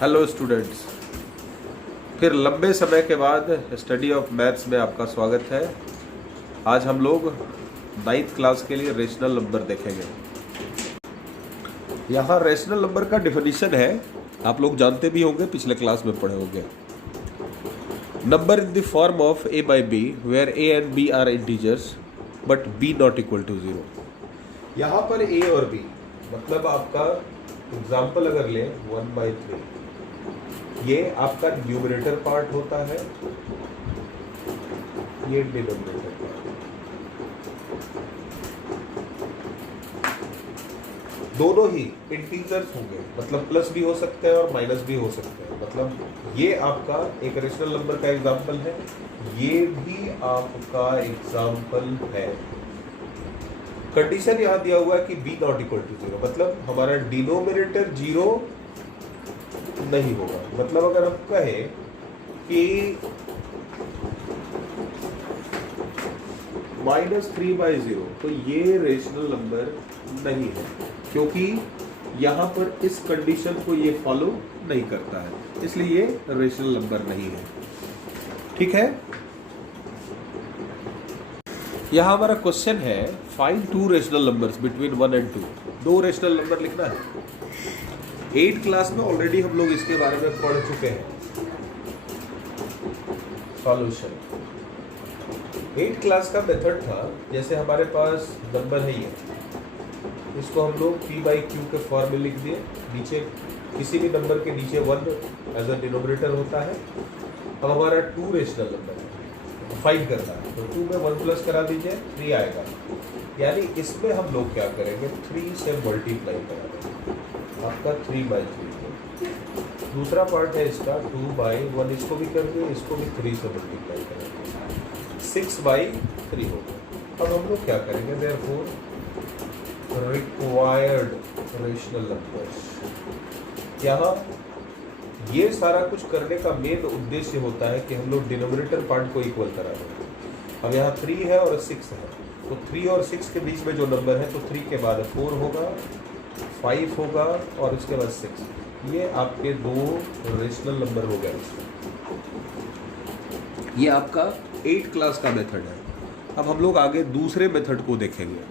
Hello students, फिर लंबे समय के बाद स्टडी ऑफ मैथ्स में आपका स्वागत है। आज हम लोग 9th क्लास के लिए रेशनल नंबर देखेंगे। यहाँ रेशनल नंबर का डिफिनीशन है, आप लोग जानते भी होंगे, पिछले क्लास में पढ़े होंगे। Number in the form of a by b where a and b are integers but b not equal to 0। यहाँ पर a और b मतलब आपका एग्जाम्पल अगर ले 1/3, ये आपका न्यूमरेटर पार्ट होता है, ये डिनोमिनेटर पार्ट। दोनों ही इंटीजर्स होंगे, मतलब प्लस भी हो सकते हैं और माइनस भी हो सकते हैं। मतलब ये आपका एक रेशनल नंबर का एग्जाम्पल है, ये भी आपका एग्जाम्पल है। कंडीशन यहां दिया हुआ है कि b नॉट इक्वल टू 0, मतलब हमारा डिनोमिनेटर 0 नहीं होगा। मतलब अगर हम कहें कि -3/0 तो ये रेशनल नंबर नहीं है, क्योंकि यहां पर इस कंडीशन को ये फॉलो नहीं करता है, इसलिए ये रेशनल नंबर नहीं है। ठीक है, यहां हमारा क्वेश्चन है find 2 rational numbers between 1 and 2। 2 rational number लिखना है। 8th क्लास में ऑलरेडी हम लोग इसके बारे में पढ़ चुके हैं। सॉल्यूशन 8th क्लास का मेथड था, जैसे हमारे पास नंबर है ये, इसको हम लोग p/q के फॉर्म में लिख दिए। नीचे किसी भी नंबर के नीचे 1 एज अ डिनोमिनेटर होता है। अब हमारा 2 रेशनल नंबर है, फाइंड करना है, तो 2 में 1 प्लस करा दीजिए, 3 आएगा। यानी इसमें हम लोग क्या करेंगे, 3 से मल्टीप्लाई करा देंगे, आपका 3/3। दूसरा पार्ट है इसका 2/1, इसको भी कर दिए, इसको भी 3 से मल्टीप्लाई करेंगे, 6/3 हो गया। अब हम लोग क्या करेंगे, देयरफॉर रिक्वायर्ड रेशनल नंबर्स। यहाँ ये सारा कुछ करने का मेन उद्देश्य होता है कि हम लोग डिनोमिनेटर पार्ट को इक्वल करा दें। अब यहाँ 3 है और 6 है, तो 3 और 6 के बीच में जो नंबर है, तो 3 के बाद 4 होगा, 5 होगा और उसके बाद 6। ये आपके 2 रेशनल नंबर हो गए। ये आपका 8th क्लास का मेथड है। अब हम लोग आगे दूसरे मेथड को देखेंगे।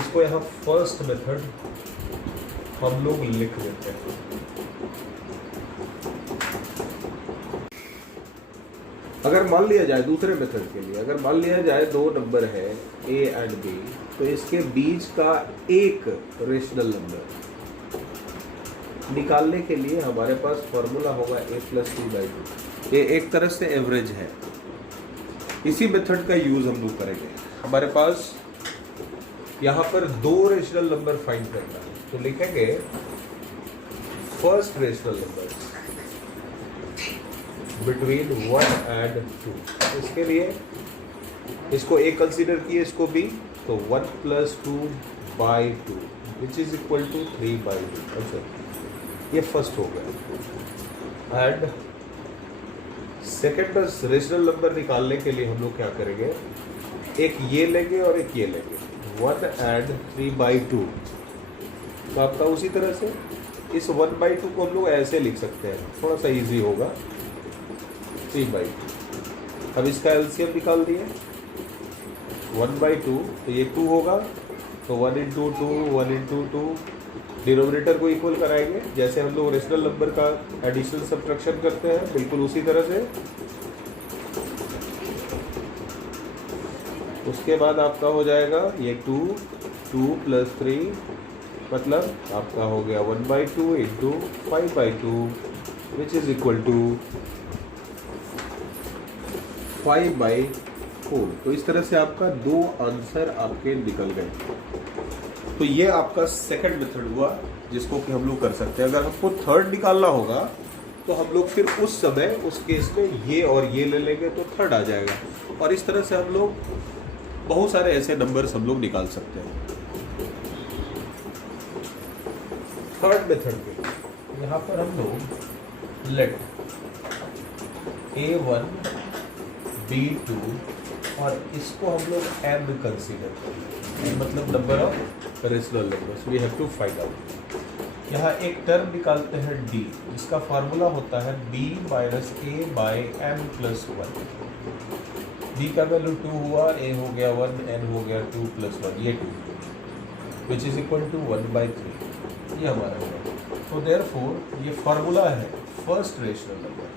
इसको यहाँ फर्स्ट मेथड हम लोग लिख देते हैं। अगर मान लिया जाए दूसरे मेथड के लिए, अगर मान लिया जाए 2 नंबर है a एंड b, तो इसके बीच का एक रेशनल नंबर निकालने के लिए हमारे पास फॉर्मूला होगा a + b/2। ये एक तरह से एवरेज है। इसी मेथड का यूज हम लोग करेंगे। हमारे पास यहाँ पर 2 रेशनल नंबर फाइंड करना है, तो लिखेंगे first rational number between 1 and 2। इसके लिए इसको a कंसीडर किए, इसको b, तो 1 + 2/2 विच इज इक्वल टू 3/2। अच्छा, ये फर्स्ट हो गया। एंड सेकेंड रेशनल नंबर निकालने के लिए हम लोग क्या करेंगे, एक ये लेंगे और एक ये लेंगे, 1 and 3/2। तो आपका उसी तरह से इस 1/2 को हम लोग ऐसे लिख सकते हैं, थोड़ा सा इजी होगा, 3/2। अब इसका एलसीएम निकाल दिए, 1/2, तो ये 2 होगा, तो 1 × 2 1 × 2 डिनोमिनेटर को इक्वल कराएंगे, जैसे हम लोग रेशनल नंबर का एडिशन सब्ट्रैक्शन करते हैं, बिल्कुल उसी तरह से। उसके बाद आपका हो जाएगा ये 2 + 3, मतलब आपका हो गया 1/2 × 5/2 विच इज इक्वल टू 5/4। तो इस तरह से आपका 2 आंसर आपके निकल गए। तो ये आपका सेकंड मेथड हुआ, जिसको कि हम लोग कर सकते हैं। अगर हमको थर्ड निकालना होगा, तो हम लोग फिर उस समय उस केस में ये और ये ले लेंगे, तो थर्ड आ जाएगा। और इस तरह से हम लोग बहुत सारे ऐसे नंबर्स हम लोग निकाल सकते हैं। थर्ड मेथड पे यहाँ पर हम लोग लेट a1 b2 और इसको हम लोग m कंसीडर करेंगे, मतलब number of rational numbers we have to find out. यहाँ एक टर्म निकालते हैं d, जिसका फार्मूला होता है b minus A by N plus 1। d का वैल्यू 2 हुआ, a हो गया 1, n हो गया 2 प्लस 1, ये 2, विच इज इक्वल टू 1/3, ये हमारा होगा। तो देयरफॉर ये फार्मूला है फर्स्ट रेशनल नंबर,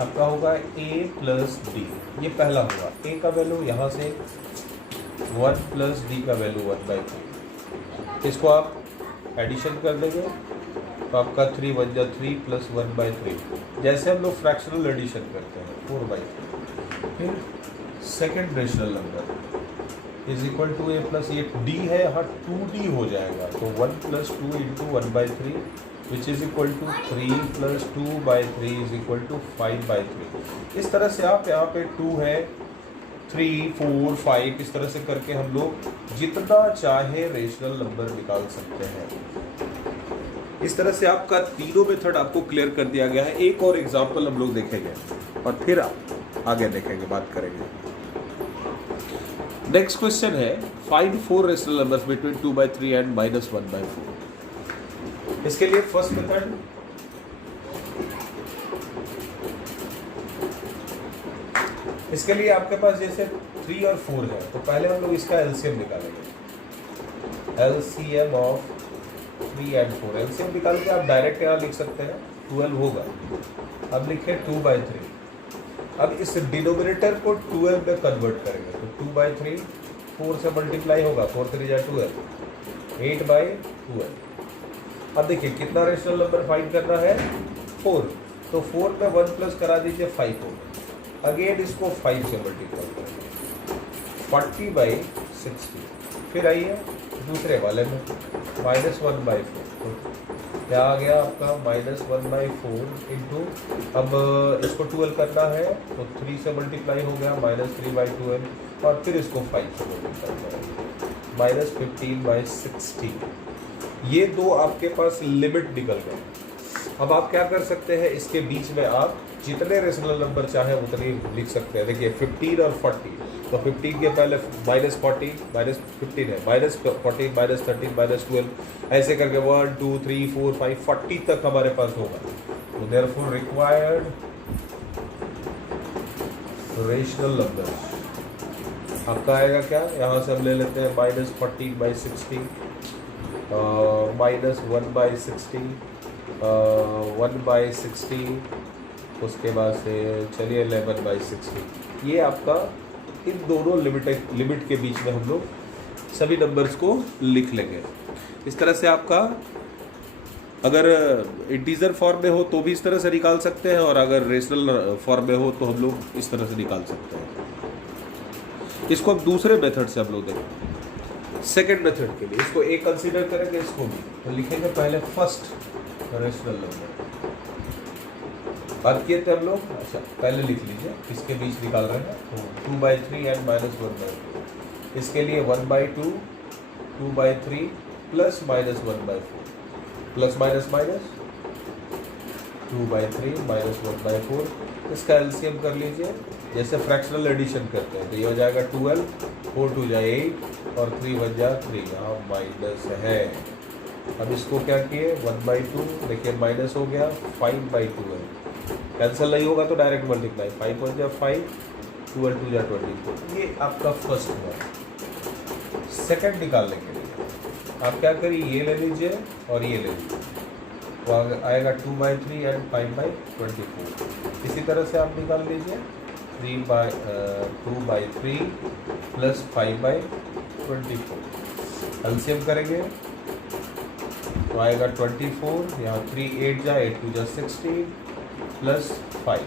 आपका होगा a प्लस डी, ये पहला होगा। a का वैल्यू यहाँ से 1 प्लस डी का वैल्यू 1/3, इसको आप एडिशन कर देंगे तो आपका 3 1 जा 3 प्लस 1/3, जैसे हम लोग फ्रैक्शनल एडिशन करते हैं 4/3। फिर second rational number is equal to a plus, ये डी है यहाँ 2d हो जाएगा, तो 1 plus 2 into 1/3 which is equal to 3 plus 2/3 is equal to 5/3। इस तरह से आप यहाँ पे 2 है 3 4 5 इस तरह से करके हम लोग जितना चाहे रेशनल नंबर निकाल सकते हैं। इस तरह से आपका तीनों मेथड आपको क्लियर कर दिया गया है। एक और एग्जांपल हम लोग देखेंगे और फिर आगे देखेंगे, बात करेंगे। नेक्स्ट क्वेश्चन है find 4 rational numbers between 2/3 and -1/4। इसके लिए फर्स्ट मेथड, इसके लिए आपके पास जैसे 3 और 4 है तो पहले हम लोग इसका एलसीएम निकालेंगे। एलसीएम ऑफ 3 एंड 4, एलसीएम निकाल के आप डायरेक्ट यहाँ लिख सकते हैं, 12 होगा। अब लिखे 2/3, अब इस डिनोमिनेटर को 12 में कन्वर्ट करेंगे तो 2/3 4 से मल्टीप्लाई होगा, 4 3 जा 12, 8/12। अब देखिए कितना रेशनल नंबर फाइंड करना है, 4, तो 4 में 1 प्लस करा दीजिए 5 होगा। अगेन इसको 5 से मल्टीप्लाई करेंगे, 40/60। फिर आइए दूसरे वाले में -1/4, क्या आ गया आपका -1/4 इंटू, अब इसको 12 करना है तो 3 से मल्टीप्लाई हो गया -3/12, और फिर इसको 5 से मल्टीप्लाई करेंगे -15/60। ये दो आपके पास लिमिट निकल गए। अब आप क्या कर सकते हैं, इसके बीच में आप जितने रेशनल नंबर चाहे उतने लिख सकते हैं। देखिए 15 और 40, तो 15 के पहले -40 -15 है, -40 -13 -12, ऐसे करके 1 2 3 4 5 40 तक हमारे पास होगा। तो देयरफॉर रिक्वायर्ड रेशनल नंबर आपका आएगा क्या, यहाँ से हम ले लेते हैं -40/60, -1/60, 1/60, उसके बाद से चलिए 11/60। ये आपका इन दोनों लिमिट के बीच में हम लोग सभी नंबर्स को लिख लेंगे। इस तरह से आपका अगर इंटीजर फॉर्म में हो तो भी इस तरह से निकाल सकते हैं, और अगर रेशनल फॉर्म में हो तो हम लोग इस तरह से निकाल सकते हैं। इसको हम दूसरे मेथड से हम लोग देखें, सेकेंड मेथड के लिए इसको एक कंसीडर करेंगे, इसको भी तो लिखेंगे पहले फर्स्ट रेशनल नंबर। बात किए थे हम लोग, अच्छा पहले लिख लीजिए इसके बीच निकाल रहे हैं, तो 2/3 एंड -1/4। इसके लिए 1/2 2/3 प्लस -1/4, प्लस माइनस माइनस 2/3 -1/4। इसका एलसीएम कर लीजिए, जैसे फ्रैक्शनल एडिशन करते हैं तो ये हो जाएगा 12, 4 2 जा 8 और 3 1 जा 3, यहाँ माइनस है। अब इसको क्या किए 1/2, देखिए माइनस हो गया, 5/2 है, कैंसिल नहीं होगा तो डायरेक्ट मल्टीप्लाई, 5 1 जा 5, 12 2 जा 24। ये आपका फर्स्ट हुआ। सेकंड निकालने के लिए आप क्या करिए, ये ले लीजिए और ये ले लीजिए, तो आएगा 2/3 एंड 5/24। इसी तरह से आप निकाल लीजिए 2/3 प्लस 5/24। एलसीएम करेंगे तो आएगा 24, यहाँ 3 8 जा 8 2 जा 16 प्लस 5,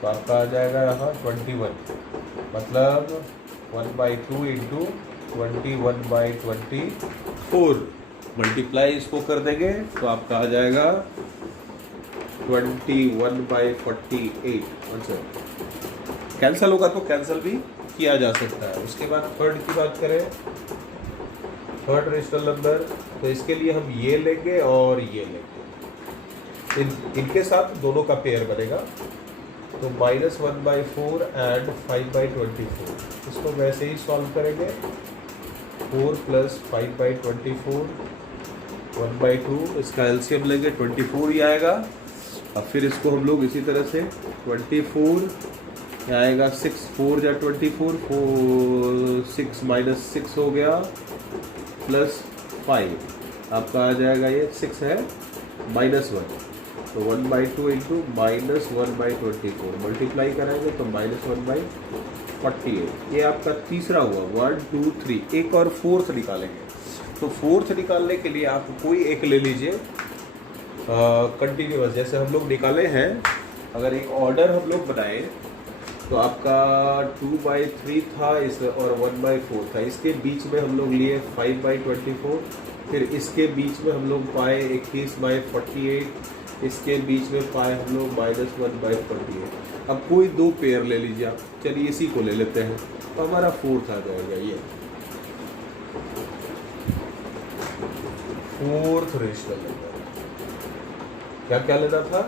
तो आपका आ जाएगा यहाँ 21, मतलब 1/2 इंटू 21/24 मल्टीप्लाई इसको कर देंगे तो आपका आ जाएगा 21/48। अच्छा कैंसिल होगा तो कैंसिल भी किया जा सकता है। उसके बाद थर्ड की बात करें, थर्ड रेशनल नंबर, तो इसके लिए हम ये लेंगे और ये लेंगे, इनके साथ दोनों का पेयर बनेगा, तो -1/4 एंड 5/24। इसको वैसे ही सॉल्व करेंगे, 4 प्लस 5/24 1/2, इसका एलसीएम लेंगे 24 ही आएगा। अब फिर इसको हम लोग इसी तरह से 24 क्या आएगा, 6 4 जा 24, 4 6 माइनस 6 हो गया प्लस 5 आपका आ जाएगा, ये 6 है -1, तो 1/2 इंटू -1/24 मल्टीप्लाई कराएंगे तो -1/48। ये आपका तीसरा हुआ, 1 2 3। एक और फोर्थ निकालेंगे, तो फोर्थ निकालने के लिए आप कोई एक ले लीजिए कंटिन्यूअस, जैसे हम लोग निकाले हैं। अगर एक ऑर्डर हम लोग बनाए तो आपका 2/3 था इस और 1/4 था, इसके बीच में हम लोग लिए 5/24, फिर इसके बीच में हम लोग पाए 21/48, इसके बीच में पाए हम लोग -1/48। अब कोई दो पेयर ले लीजिए आप, चलिए इसी को ले लेते हैं, तो हमारा फोर्थ आ जाएगा। ये फोर्थ रेशनल नंबर क्या क्या लेना था,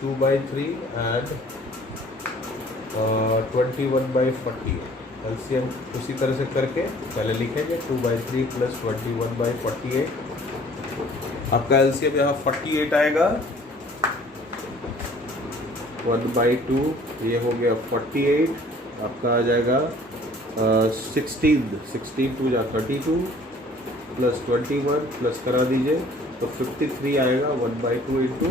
2/3 एंड 21/48। एलसीएम उसी तरह से करके पहले लिखेंगे 2/3 प्लस 21/48। आपका एलसीएम यहाँ 48 आएगा, 1/2 ये हो गया 48, आपका आ जाएगा 16 2 जा 32 प्लस 21 प्लस करा दीजिए तो 53 आएगा। 1/2 इंटू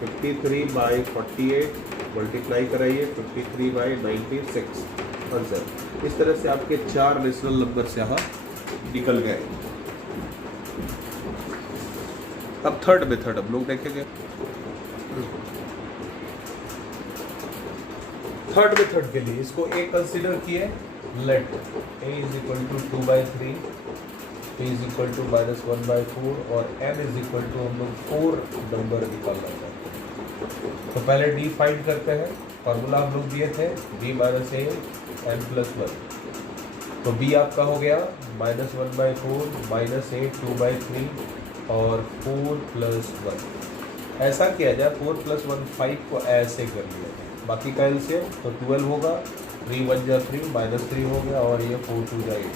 53/48 मल्टीप्लाई कराइए 53/96 आंसर। इस तरह से आपके 4 रेशनल नंबर्स यहाँ निकल गए। अब थर्ड मेथड हम लोग देखेंगे। थर्ड मेथड के लिए इसको ए कंसीडर किए, let a is equal to 2/3, p is equal to -1/4 और n इज इक्वल टू हम लोग 4 नंबर निकालना चाहते हैं। तो पहले d फाइंड करते हैं, फार्मूला हम लोग दिए थे b - a n + 1, तो b आपका हो गया -1/4 -a 2/3 और 4 + 1। ऐसा किया जाए 4 + 1 5 को ऐसे कर लिया जाए, बाकी का एलसीएम तो 12 होगा, 3 1 जा 3 -3 हो गया और ये 4 2 जा 8।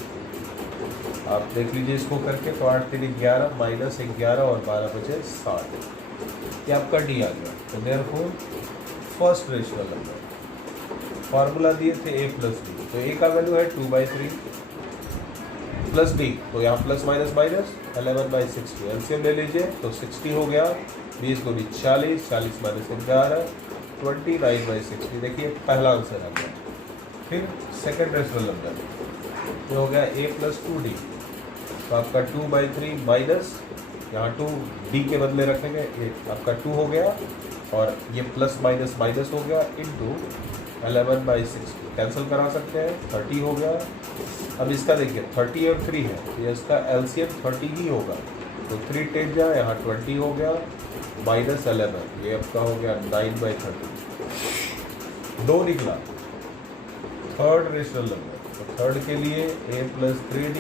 आप देख लीजिए इसको करके, तो 8 3 11 -11 और 12 बचे 7। ये आपका डी आ गया। तो therefore first rational number, formula दिए थे a + d, तो a का वैल्यू है 2/3 प्लस d, तो यहाँ प्लस माइनस 11/60। एलसीएम ले लीजिए तो 60 हो गया, 20 × 40, 40 - 11 29/60। देखिए पहला आंसर आ गया। फिर सेकंड रेशनल नंबर ये हो गया a + 2d, तो आपका 2/3 माइनस यहाँ 2 d के बदले रखेंगे, ये आपका 2 हो गया और ये प्लस माइनस माइनस हो गया इंटू 11/60 कैंसिल करा सकते हैं, 30 हो गया। अब इसका देखिए 30 और 3 है, ये इसका एलसीएम 30 ही होगा, तो 3 10 जाए यहाँ 20 हो गया -11, ये आपका हो गया 9/30। 2 निकला थर्ड रेशनल नंबर। तो थर्ड के लिए a + 3d,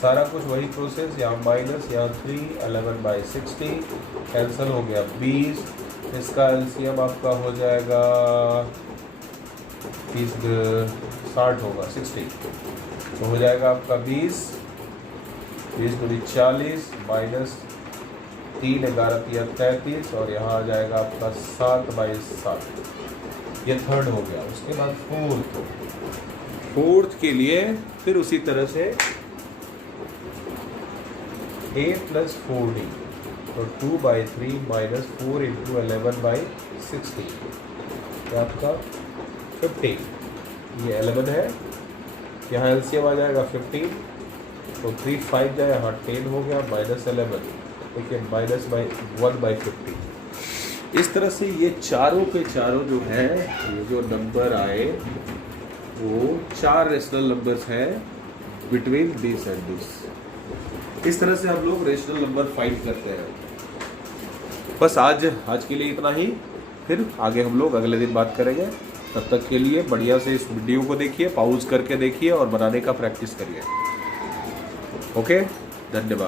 सारा कुछ वही प्रोसेस, यहाँ माइनस यहाँ 3 11/60 कैंसिल हो गया 20। इसका एलसीएम आपका हो जाएगा 60 होगा 60, तो हो जाएगा आपका 20 × 40 -3 11 3 33 और यहाँ आ जाएगा आपका 7/7। ये थर्ड हो गया। उसके बाद फोर्थ के लिए फिर उसी तरह से a + 4d, तो 2/3 -4 × 11/60 तो आपका 15। ये 11 है, यहाँ एलसीएम आ जाएगा 15, तो 3 5 जाए यहाँ 10 हो गया -11, देखिए -1/50। इस तरह से ये चारों के चारों जो है, ये जो नंबर आए वो 4 रेशनल नंबर्स हैं बिटवीन दिस एंड दिस। इस तरह से हम लोग रेशनल नंबर फाइंड करते हैं। बस आज के लिए इतना ही, फिर आगे हम लोग अगले दिन बात करेंगे। तब तक के लिए बढ़िया से इस वीडियो को देखिए, पॉज करके देखिए और बनाने का प्रैक्टिस करिए। ओके, धन्यवाद।